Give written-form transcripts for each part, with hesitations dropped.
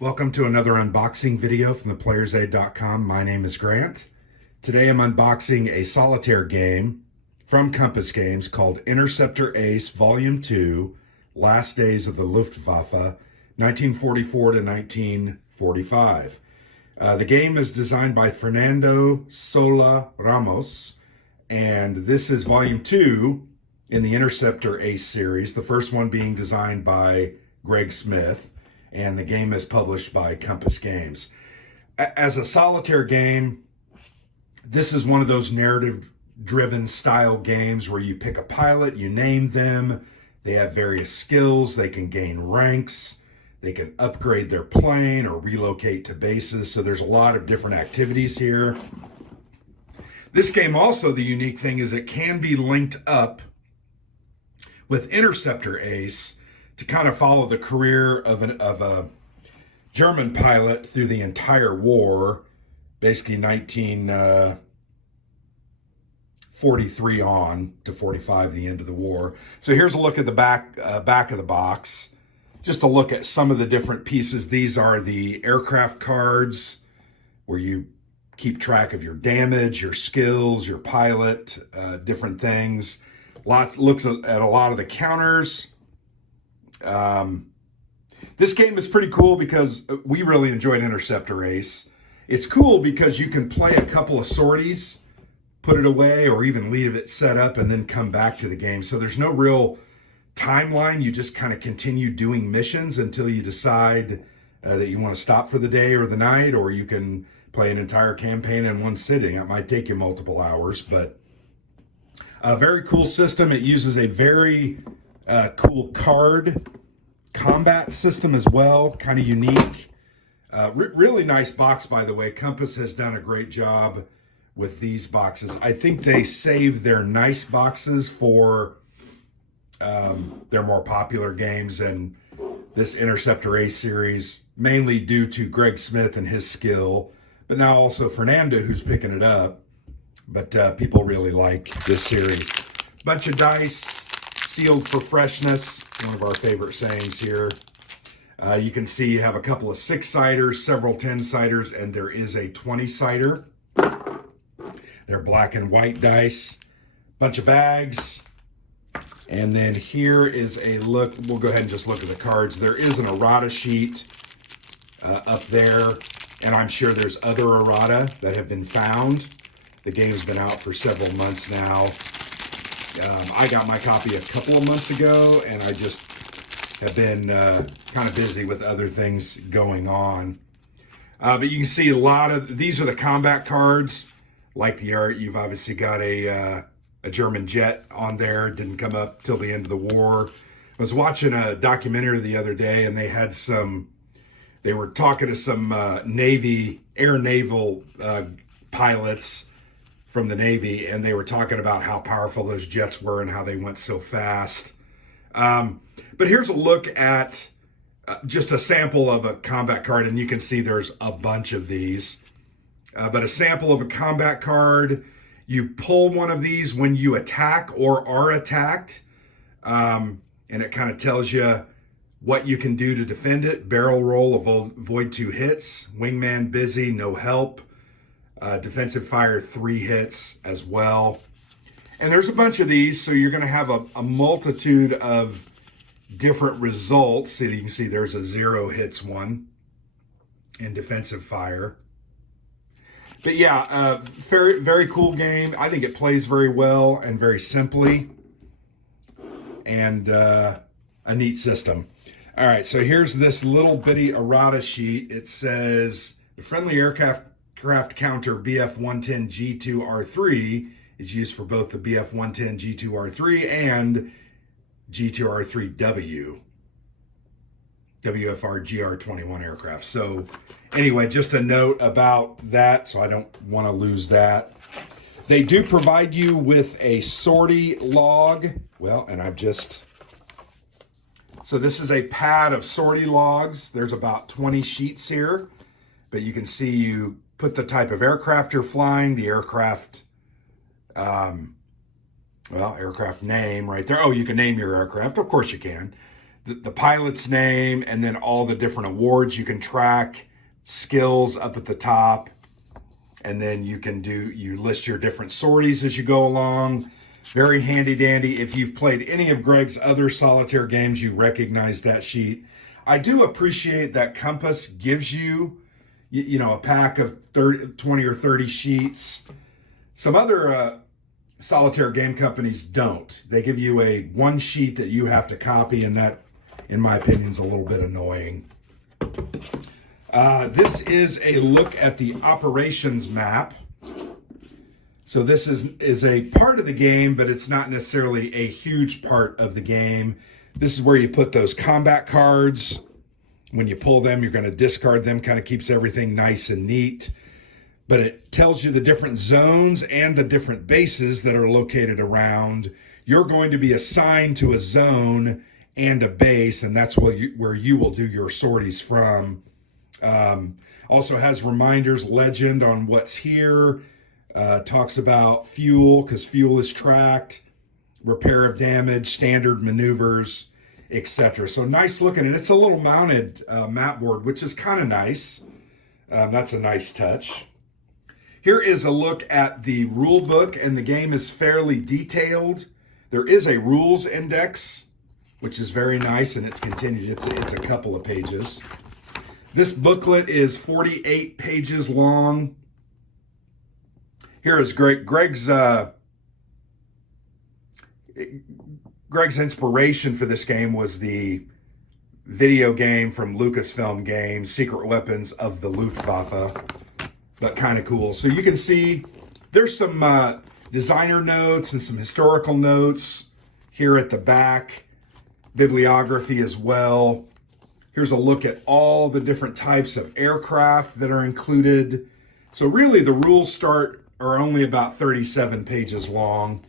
Welcome to another unboxing video from theplayersaid.com. My name is Grant. Today I'm unboxing a solitaire game from Compass Games called Interceptor Ace Volume 2, Last Days of the Luftwaffe, 1944 to 1945. The game is designed by Fernando Sola Ramos, and this is Volume 2 in the Interceptor Ace series, the first one being designed by Greg Smith, and the game is published by Compass Games. As a solitaire game, this is one of those narrative-driven style games where you pick a pilot, you name them, they have various skills, they can gain ranks, they can upgrade their plane or relocate to bases, so there's a lot of different activities here. This game also, the unique thing is it can be linked up with Interceptor Ace to kind of follow the career of a German pilot through the entire war, basically 1943 on to 45, the end of the war. So here's a look at the back of the box, just to look at some of the different pieces. These are the aircraft cards where you keep track of your damage, your skills, your pilot, different things. Looks at a lot of the counters. This game is pretty cool because we really enjoyed Interceptor Ace. It's cool because you can play a couple of sorties, put it away, or even leave it set up and then come back to the game. So there's no real timeline. You just kind of continue doing missions until you decide that you want to stop for the day or the night, or you can play an entire campaign in one sitting. It might take you multiple hours, but a very cool system. It uses a very cool card combat system as well, kind of unique. Really nice box, by the way. Compass has done a great job with these boxes. I think they save their nice boxes for their more popular games, and this Interceptor Ace series, mainly due to Greg Smith and his skill, but now also Fernando, who's picking it up. But people really like this series. Bunch of dice, sealed for freshness, one of our favorite sayings here. You can see you have a couple of 6-siders, several 10-siders, and there is a 20-sider. They're black and white dice. Bunch of bags. And then here is a look. We'll go ahead and just look at the cards. There is an errata sheet up there, and I'm sure there's other errata that have been found. The game's been out for several months now. I got my copy a couple of months ago, and I just have been kind of busy with other things going on. But you can see a lot of, these are the combat cards. Like the art, you've obviously got a German jet on there. Didn't come up till the end of the war. I was watching a documentary the other day, and they were talking to some air naval pilots from the Navy, and they were talking about how powerful those jets were and how they went so fast. But here's a look at just a sample of a combat card, and you can see there's a bunch of these. But a sample of a combat card, you pull one of these when you attack or are attacked, and it kind of tells you what you can do to defend it. Barrel roll, avoid 2 hits. Wingman busy, no help. Defensive fire, 3 hits as well. And there's a bunch of these, so you're going to have a multitude of different results. So you can see there's a 0 hits one in defensive fire. But yeah, very, very cool game. I think it plays very well and very simply, and a neat system. All right, so here's this little bitty errata sheet. It says the friendly aircraft counter BF-110 G2R3 is used for both the BF-110 G2R3 and G2R3W, WFR GR21 aircraft. So anyway, just a note about that, so I don't want to lose that. They do provide you with a sortie log. Well, and so this is a pad of sortie logs. There's about 20 sheets here, but you can see you put the type of aircraft you're flying, the aircraft, aircraft name right there. Oh, you can name your aircraft. Of course you can. the pilot's name, and then all the different awards you can track, skills up at the top, and then you list your different sorties as you go along. Very handy dandy. If you've played any of Greg's other solitaire games, you recognize that sheet. I do appreciate that Compass gives you, a pack of 20 or 30 sheets. Some other solitaire game companies don't. They give you one sheet that you have to copy, and that, in my opinion, is a little bit annoying. This is a look at the operations map. So this is a part of the game, but it's not necessarily a huge part of the game. This is where you put those combat cards. When you pull them, you're going to discard them. Kind of keeps everything nice and neat. But it tells you the different zones and the different bases that are located around. You're going to be assigned to a zone and a base, and that's where you will do your sorties from. Also has reminders, legend on what's here. Talks about fuel, because fuel is tracked, repair of damage, standard maneuvers, etc. So nice looking, and it's a little mounted map board, which is kind of nice. That's a nice touch. Here is a look at the rule book, and the game is fairly detailed. There is a rules index, which is very nice, and it's continued. It's a couple of pages. This booklet is 48 pages long. Here is Greg's inspiration for this game was the video game from Lucasfilm Games, Secret Weapons of the Luftwaffe, but kind of cool. So you can see there's some designer notes and some historical notes here at the back, bibliography as well. Here's a look at all the different types of aircraft that are included. So really the rules are only about 37 pages long.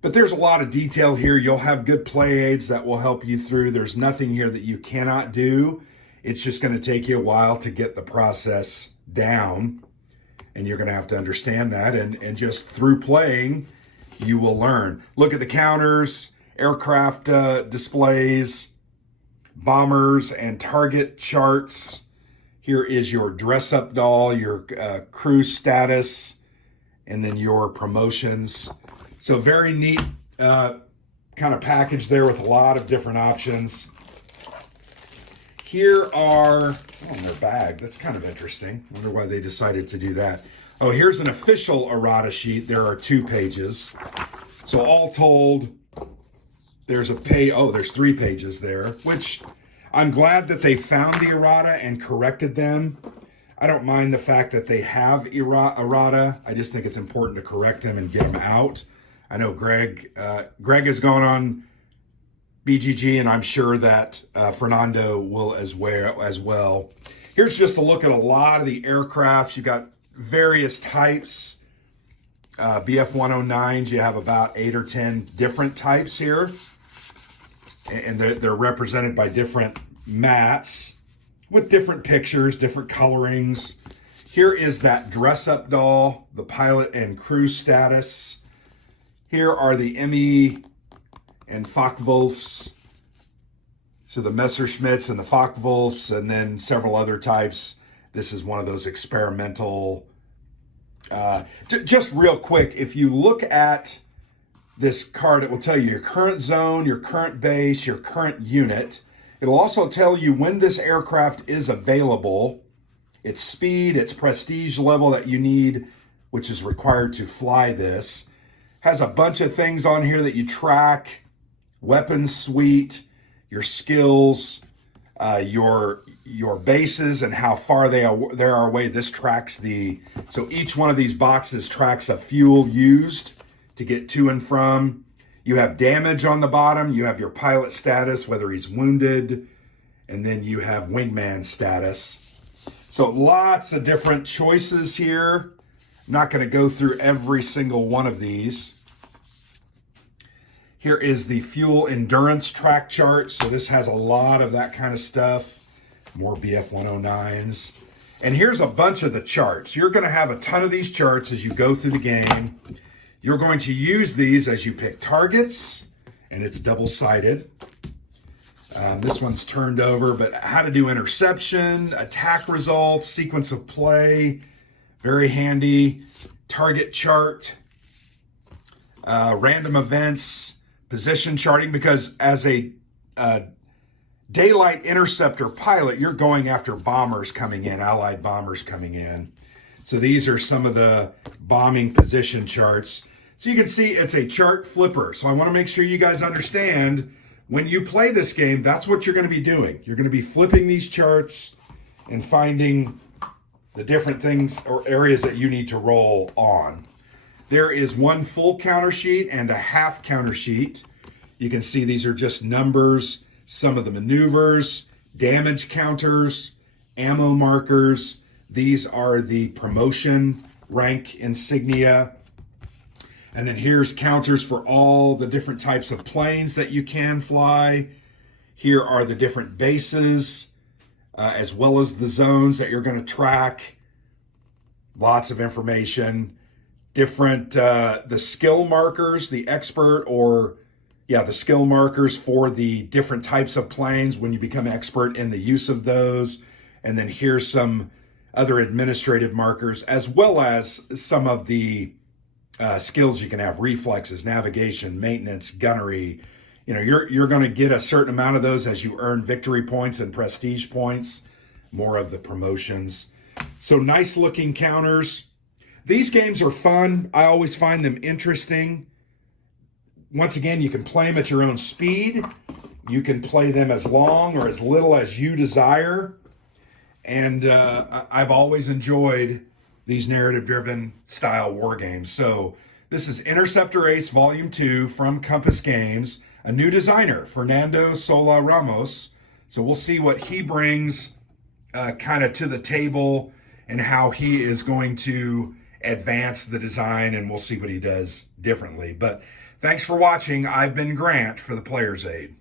But there's a lot of detail here. You'll have good play aids that will help you through. There's nothing here that you cannot do. It's just going to take you a while to get the process down. And you're going to have to understand that. And just through playing, you will learn. Look at the counters, aircraft displays, bombers and target charts. Here is your dress-up doll, your crew status, and then your promotions. So very neat kind of package there with a lot of different options. Here are, their bag. That's kind of interesting. I wonder why they decided to do that. Oh, here's an official errata sheet. There are 2 pages. So all told, there's 3 pages there, which I'm glad that they found the errata and corrected them. I don't mind the fact that they have errata. I just think it's important to correct them and get them out. I know Greg has gone on BGG, and I'm sure that Fernando will as well. Here's just a look at a lot of the aircrafts. You've got various types. BF-109s, you have about 8 or 10 different types here. And they're represented by different mats with different pictures, different colorings. Here is that dress-up doll, the pilot and crew status. Here are the ME and Focke-Wulfs. So the Messerschmitts and the Focke-Wulfs, and then several other types. This is one of those experimental. Just real quick, if you look at this card, it will tell you your current zone, your current base, your current unit. It'll also tell you when this aircraft is available, its speed, its prestige level that you need, which is required to fly this. Has a bunch of things on here that you track, weapons suite, your skills, your bases and how far they are away. This tracks so each one of these boxes tracks a fuel used to get to and from. You have damage on the bottom. You have your pilot status, whether he's wounded, and then you have wingman status. So lots of different choices here. I'm not going to go through every single one of these. Here is the fuel endurance track chart. So this has a lot of that kind of stuff. More BF-109s. And here's a bunch of the charts. You're going to have a ton of these charts as you go through the game. You're going to use these as you pick targets, and it's double-sided. This one's turned over, but how to do interception, attack results, sequence of play, very handy. Target chart, random events, position charting, because as a daylight interceptor pilot, you're going after bombers coming in, Allied bombers coming in. So these are some of the bombing position charts. So you can see it's a chart flipper. So I want to make sure you guys understand when you play this game, that's what you're going to be doing. You're going to be flipping these charts and finding the different things or areas that you need to roll on. There is one full counter sheet and a half counter sheet. You can see these are just numbers, some of the maneuvers, damage counters, ammo markers. These are the promotion rank insignia. And then here's counters for all the different types of planes that you can fly. Here are the different bases, as well as the zones that you're going to track. Lots of information. Different, the skill markers, the expert the skill markers for the different types of planes when you become expert in the use of those. And then here's some other administrative markers, as well as some of the skills you can have: reflexes, navigation, maintenance, gunnery. You know, you're going to get a certain amount of those as you earn victory points and prestige points, more of the promotions. So nice looking counters. These games are fun. I always find them interesting. Once again, you can play them at your own speed. You can play them as long or as little as you desire. And I've always enjoyed these narrative-driven style war games. So this is Interceptor Ace Volume 2 from Compass Games, a new designer, Fernando Sola Ramos. So we'll see what he brings kind of to the table and how he is going to advance the design, and we'll see what he does differently. But thanks for watching. I've been Grant for the Player's Aid.